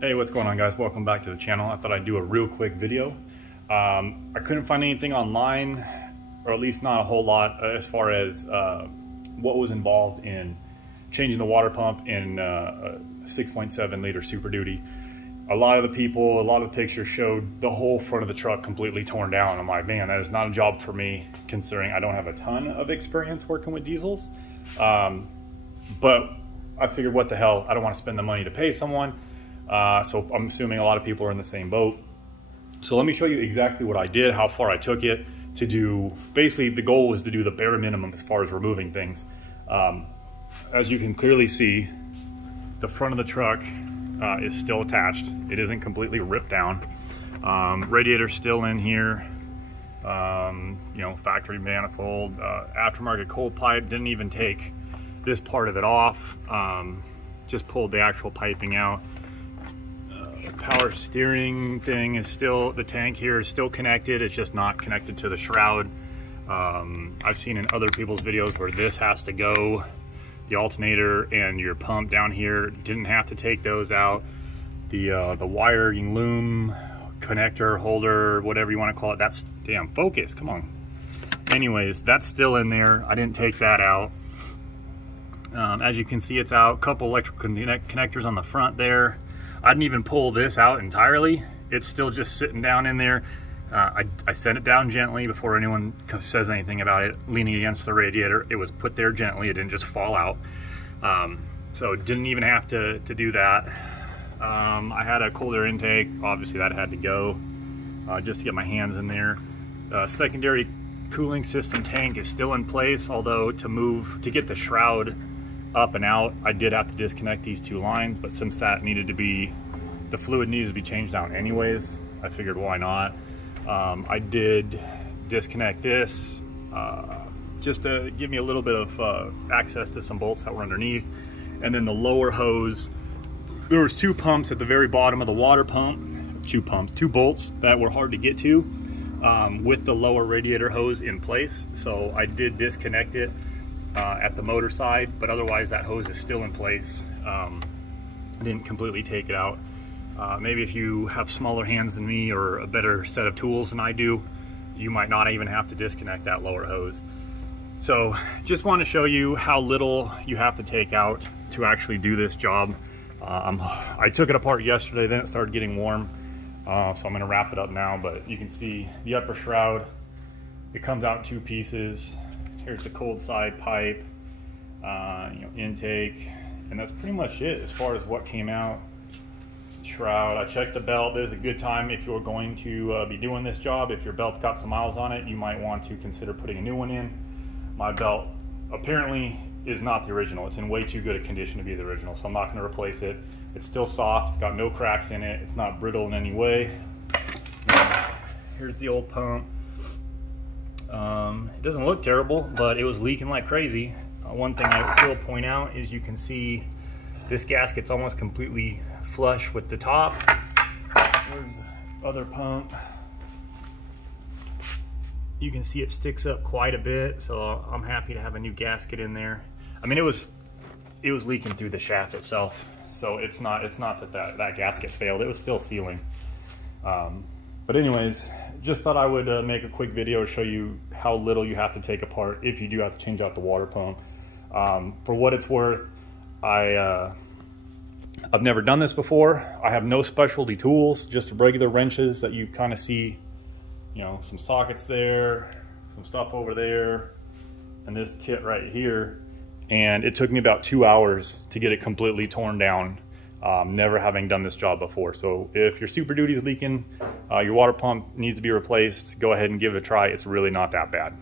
Hey, what's going on, guys? Welcome back to the channel. I thought I'd do a real quick video. I couldn't find anything online, or at least not a whole lot, as far as what was involved in changing the water pump in a 6.7 liter Super Duty. A lot of the pictures showed the whole front of the truck completely torn down. I'm like, man, that is not a job for me, considering I don't have a ton of experience working with diesels. But I figured, what the hell, I don't want to spend the money to pay someone. So I'm assuming a lot of people are in the same boat. So let me show you exactly what I did, how far I took it to do. Basically, the goal was to do the bare minimum as far as removing things. As you can clearly see, the front of the truck is still attached. It isn't completely ripped down. Radiator's still in here. You know, factory manifold, aftermarket cold pipe. Didn't even take this part of it off. Just pulled the actual piping out. Power steering thing is still, the tank here is still connected. It's just not connected to the shroud. I've seen in other people's videos where this has to go. The alternator and your pump down here, didn't have to take those out. The wiring loom, connector, holder, whatever you want to call it, that's, damn, focus, come on. Anyways, that's still in there. I didn't take that out. As you can see, it's out. Couple electrical connectors on the front there. I didn't even pull this out entirely. It's still just sitting down in there. I set it down gently before anyone says anything about it leaning against the radiator. It was put there gently. It didn't just fall out. So didn't even have to do that. I had a cold air intake. Obviously that had to go just to get my hands in there. Secondary cooling system tank is still in place, although to get the shroud up and out, I did have to disconnect these two lines, but since that the fluid needed to be changed out anyways, I figured why not. I did disconnect this just to give me a little bit of access to some bolts that were underneath. And then the lower hose, there was two pumps at the very bottom of the water pump, two bolts that were hard to get to with the lower radiator hose in place. So I did disconnect it at the motor side, but otherwise that hose is still in place. I didn't completely take it out. Maybe if you have smaller hands than me or a better set of tools than I do, you might not even have to disconnect that lower hose. So just want to show you how little you have to take out to actually do this job. I took it apart yesterday, then it started getting warm. So I'm going to wrap it up now, but you can see the upper shroud, it comes out in two pieces. Here's the cold side pipe, intake, and that's pretty much it as far as what came out. Shroud, I checked the belt. This is a good time if you're going to be doing this job. If your belt's got some miles on it, you might want to consider putting a new one in. My belt apparently is not the original. It's in way too good a condition to be the original, so I'm not going to replace it. It's still soft, it's got no cracks in it, it's not brittle in any way. Here's the old pump. It doesn't look terrible, but it was leaking like crazy. One thing I will point out is you can see this gasket's almost completely flush with the top. There's the other pump. You can see it sticks up quite a bit, so I'm happy to have a new gasket in there. I mean, it was leaking through the shaft itself, so it's not that gasket failed. It was still sealing. But anyways, just thought I would make a quick video to show you how little you have to take apart if you do have to change out the water pump. For what it's worth, I've never done this before. I have no specialty tools, just regular wrenches that you kind of see, you know, some sockets there, some stuff over there, and this kit right here. And it took me about 2 hours to get it completely torn down, never having done this job before. So if your Super Duty is leaking, your water pump needs to be replaced, go ahead and give it a try. It's really not that bad.